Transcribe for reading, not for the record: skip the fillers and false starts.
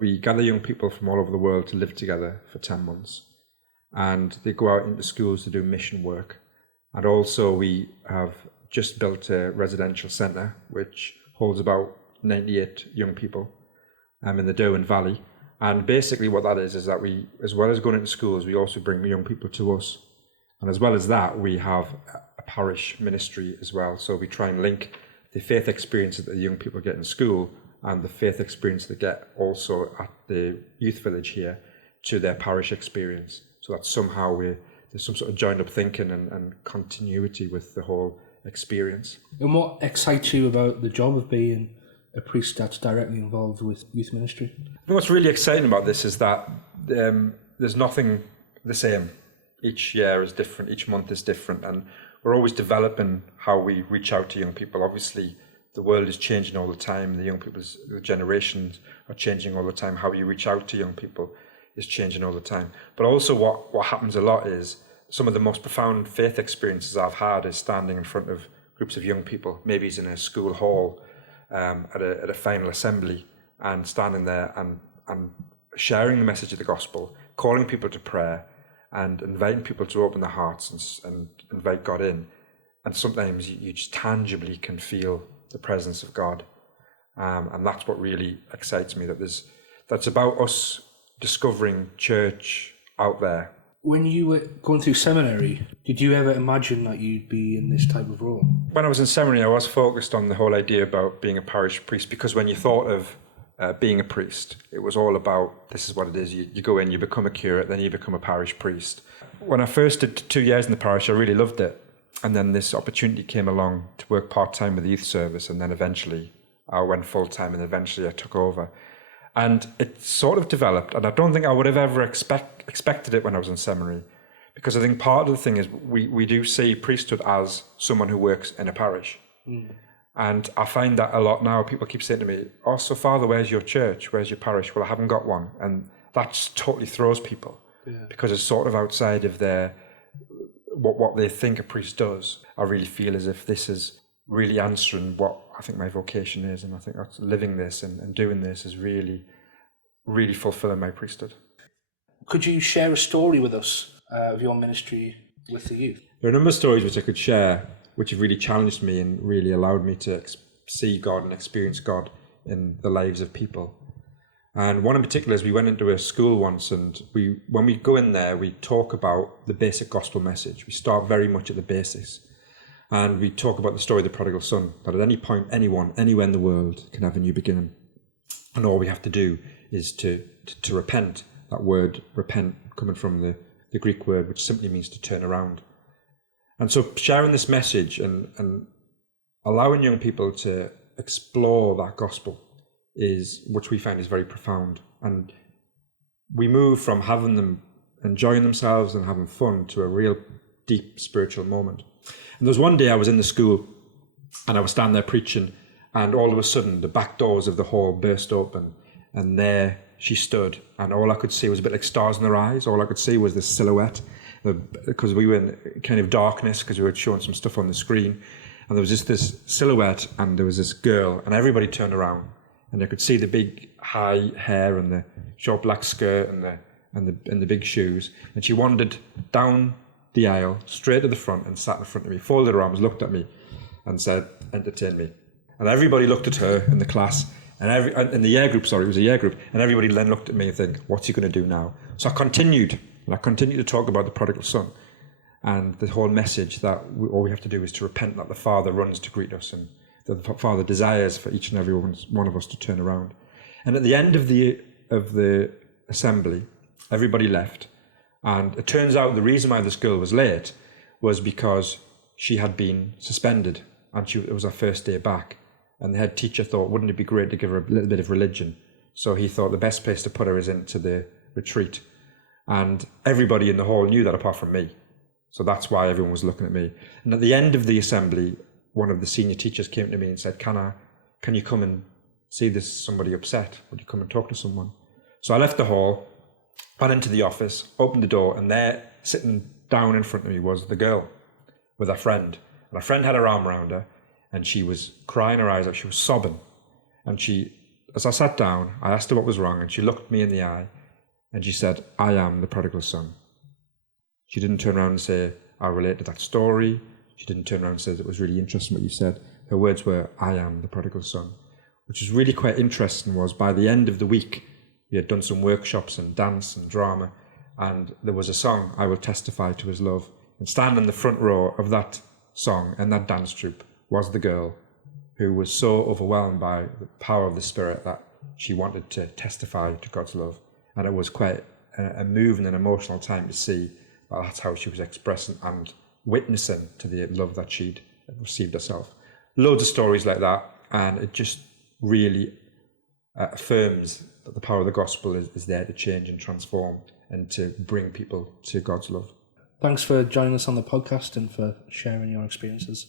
We gather young people from all over the world to live together for 10 months. And they go out into schools to do mission work. And also we have just built a residential centre which holds about 98 young people in the Derwent Valley. And basically what that is that we, as well as going into schools, we also bring young people to us. And as well as that, we have a parish ministry as well. So we try and link the faith experience that the young people get in school and the faith experience they get also at the youth village here to their parish experience. So that somehow there's some sort of joined up thinking and continuity with the whole experience. And what excites you about the job of being a priest that's directly involved with youth ministry? What's really exciting about this is that there's nothing the same. Each year is different, each month is different, and we're always developing how we reach out to young people. Obviously, the world is changing all the time, the generations are changing all the time. How you reach out to young people is changing all the time. But also what happens a lot is some of the most profound faith experiences I've had is standing in front of groups of young people, maybe it's in a school hall, at a final assembly, and standing there and sharing the message of the gospel, calling people to prayer, and inviting people to open their hearts and invite God in. And sometimes you just tangibly can feel the presence of God. And that's what really excites me, that's about us discovering church out there. When you were going through seminary, did you ever imagine that you'd be in this type of role? When I was in seminary, I was focused on the whole idea about being a parish priest, because when you thought of being a priest, it was all about, this is what it is, you go in, you become a curate, then you become a parish priest. When I first did 2 years in the parish, I really loved it. And then this opportunity came along to work part-time with the youth service, and then eventually I went full-time, and eventually I took over. And it sort of developed, and I don't think I would have ever expected it when I was in seminary, because I think part of the thing is we do see priesthood as someone who works in a parish. And I find that a lot now. People keep saying to me, "Oh, so Father, where's your church? Where's your parish?" Well, I haven't got one. And that just totally throws people, because it's sort of outside of their what they think a priest does. I really feel as if this is really answering what I think my vocation is, and I think that's living this and doing this is really, really fulfilling my priesthood. Could you share a story with us of your ministry with the youth? There are a number of stories which I could share, which have really challenged me and really allowed me to see God and experience God in the lives of people. And one in particular is we went into a school once, and when we go in there, we talk about the basic gospel message. We start very much at the basics. And we talk about the story of the prodigal son, that at any point, anyone, anywhere in the world can have a new beginning. And all we have to do is to repent. That word, repent, coming from the Greek word, which simply means to turn around. And so sharing this message and allowing young people to explore that gospel which we find is very profound. And we move from having them enjoying themselves and having fun to a real deep spiritual moment. And there was one day I was in the school and I was standing there preaching, and all of a sudden the back doors of the hall burst open, and there she stood, and all I could see was a bit like stars in her eyes. All I could see was this silhouette, because we were in kind of darkness because we were showing some stuff on the screen, and there was just this silhouette, and there was this girl, and everybody turned around, and I could see the big high hair and the short black skirt and the big shoes, and she wandered down the aisle straight to the front and sat in front of me, folded her arms, looked at me and said, "Entertain me." And everybody looked at her in the class, and in the year group, it was a year group, and everybody then looked at me and think, what's he going to do now? So I continued to talk about the prodigal son and the whole message that all we have to do is to repent, that the Father runs to greet us, and that the Father desires for each and every one of us to turn around. And at the end of the assembly, everybody left. And it turns out the reason why this girl was late was because she had been suspended, and it was her first day back. And the head teacher thought, wouldn't it be great to give her a little bit of religion? So he thought the best place to put her is into the retreat. And everybody in the hall knew that apart from me. So that's why everyone was looking at me. And at the end of the assembly, one of the senior teachers came to me and said, can you come and see somebody upset? Would you come and talk to someone? So I left the hall, went into the office, opened the door, and there, sitting down in front of me, was the girl with her friend. And her friend had her arm around her, and she was crying her eyes out. She was sobbing. And she as I sat down, I asked her what was wrong, and she looked me in the eye and she said, "I am the prodigal son." She didn't turn around and say, "I relate to that story." She didn't turn around and say, "It was really interesting what you said." Her words were, "I am the prodigal son." Which was really quite interesting. Was by the end of the week, we had done some workshops and dance and drama, and there was a song, "I Will Testify to His Love." And standing in the front row of that song and that dance troupe was the girl who was so overwhelmed by the power of the Spirit that she wanted to testify to God's love. And it was quite a moving and emotional time to see that that's how she was expressing and witnessing to the love that she'd received herself. Loads of stories like that, and it just really affirms that the power of the gospel is there to change and transform and to bring people to God's love. Thanks for joining us on the podcast and for sharing your experiences.